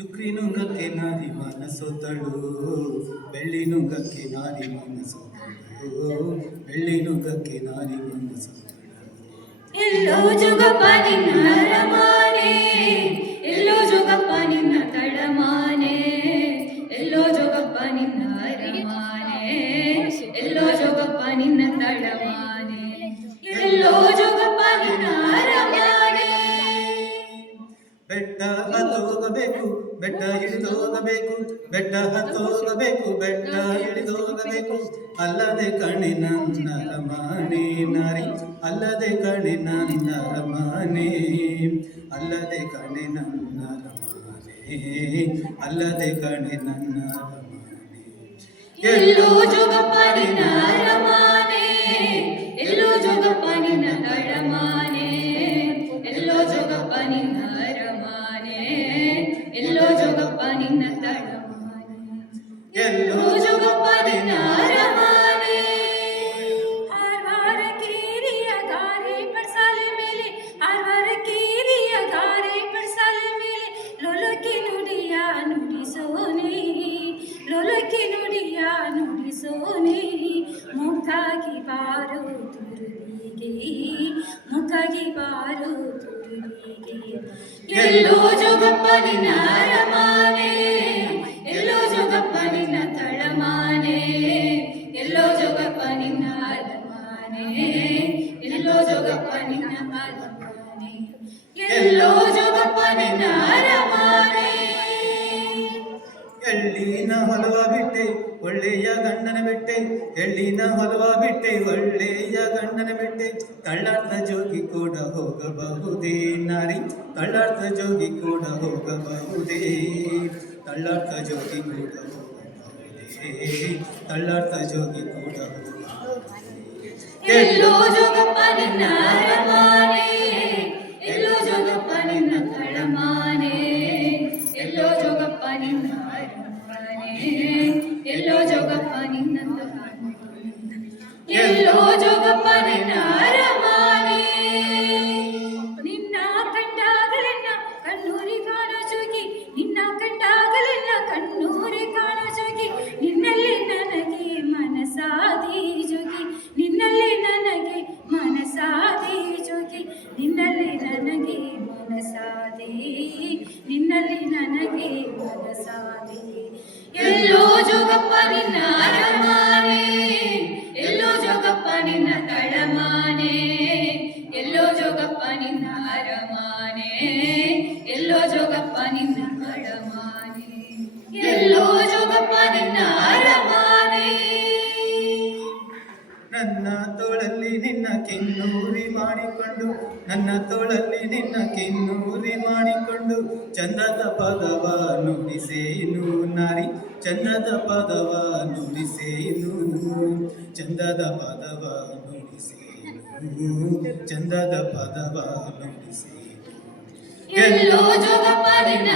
ಚುಕ್ರಿ ನುಂಗಕ್ಕೆ ನಾರಿ ಮನಸೊತ್ತಳು ಬೆಳ್ಳಿ ನುಂಗಕ್ಕೆ ನಾರಿ ಮನಸೊತ್ತಳು ಬೆಳ್ಳಿ ನುಂಗಕ್ಕೆ ನಾರಿ ಮನಸೊತ್ತಳು. ಎಲ್ಲೋ ಜೋಗಪ್ಪ ನಿನ್ನ ಅರಮಾನೆ ಎಲ್ಲೋ ಜೋಗಪ್ಪ ನಿನ್ನ ತಡಮಾನೆ ಎಲ್ಲೋ ಜೋಗಪ್ಪ ನಿನ್ನ ಅರಮಾನೆ ಎಲ್ಲೋ ಜೋಗಪ್ಪ ನಿನ್ನ ತಡಮಾನೆ ಎಲ್ಲೋ ಜೋಗಪ್ಪ ಬೆಟ್ಟ ಹತ್ತೋಗಬೇಕು ಬೆಟ್ಟ ಇಳಿದೋಗಬೇಕು ಬೆಟ್ಟ ಹತ್ತೋಗಬೇಕು ಬೆಟ್ಟ ಇಳಿದೋಗಬೇಕು ಅಲ್ಲದೆ ಕಣಿ ನನ್ನ ರಮಣಿ ನಾರಿ, ಅಲ್ಲದೆ ಕಣಿ ನನ್ನ ರಮಣಿ ಅಲ್ಲದೆ ಕಣಿ ನನ್ನ ರಮಣಿ ಅಲ್ಲದೆ ಕಣಿ ನನ್ನ ರಮಣಿ ಎಲ್ಲೋ ಜೋಗಪ್ಪ ನರಮಾನೆ, ಎಲ್ಲೋ ಜೋಗಪ್ಪ ಮುಖಾಗಿ ಬಾರೋ ತುರುವಿಗೆ ಮುಖಾಗಿ ಬಾರೋ ತುರುವಿಗೆ ಎಲ್ಲೋ ಜೋಗಪ್ಪ ನಿನ್ನ ಅರಮಾನೆ ಎಲ್ಲೋ ಜೋಗಪ್ಪ ನಿನ್ನ ತಳಮಾನೆ, ಎಲ್ಲೋ ಜೋಗಪ್ಪ ನಿನ್ನ ಅಲಮಾನೆ ಎಲ್ಲೋ ಜೋಗಪ್ಪ ನಿನ್ನ ಅಲಮಾನೆ ಎಲ್ಲೋ ಜೋಗಪ್ಪ ನಿನ್ನ ಅರಮಾನೆ. ಎಳ್ಳಿನ ಹೊಲವ ಬಿಟ್ಟೆ, ಒಳ್ಳೆಯ ಗಂಡನ ಬಿಟ್ಟೆ, ಎಳ್ಳಿನ ಹೊಲವ ಬಿಟ್ಟೆ, ಒಳ್ಳೆಯ ಗಂಡನ ಬಿಟ್ಟೆ. ಕಳ್ಳಾರ್ಥ ಜೋಗಿ ಕೂಡ ಹೋಗಬಹುದೇ, ನಾರಿ? ಕಳ್ಳಾರ್ಥ ಜೋಗಿ ಕೂಡ ಹೋಗಬಹುದೇ. ಕಳ್ಳಾರ್ಥ ಜೋಗಿ ಕೂಡ ಹೋಗಬಹುದೇ ಕಳ್ಳಾರ್ಥ ಜೋಗಿ ಕೂಡ ಹೋಗಬಹುದೇ ಎಲ್ಲೋ ಜೋಗಪ್ಪ ನಿನ್ನ ಅರಮಾನೆ ಎಲ್ಲೋ ಜೋಗಪ್ಪ ನಿನ್ನ ತಳಮಾನೆ ಎಲ್ಲೋ ಜೋಗಪ್ಪ ನಿನ್ನ ಅರಮಾನೆ ನನಗೆ ಮನಸಾದಿ. ನಿನ್ನಲ್ಲಿ ನನಗೆ ಮನಸಾದಿ. ಎಲ್ಲೋ ಜೋಗಪ್ಪ ನಿನ್ನ ಅರಮಾನೆ, ಎಲ್ಲೋ ಜೋಗಪ್ಪ ನಿನ್ನ ತಳಮಾನೆ, ಎಲ್ಲೋ ಜೋಗಪ್ಪ ನಿನ್ನ ಅರಮಾನೆ, ಎಲ್ಲೋ ಜೋಗಪ್ಪ ನಿನ್ನ ತಳಮಾನೆ. ನನ್ನ ತೋಳಲ್ಲಿ ನಿನ್ನ ಕಿನ್ನೂರಿ ಮಾಡಿಕೊಂಡು, ನನ್ನ ತೋಳಲ್ಲಿ ನಿನ್ನ ಕಿನ್ನೂರಿ ಮಾಡಿಕೊಂಡು, ಚಂದದ ಪದವ ನುಡಿಸೇನು ನಾರಿ, ಚಂದದ ಪದವ ನುಡಿಸೇನು ಚಂದದ ಪದವ ನುಡಿಸೇನು ಚಂದದ ಪದವ ನುಡಿಸೇನು ಎಲ್ಲೋ ನಿನ್ನ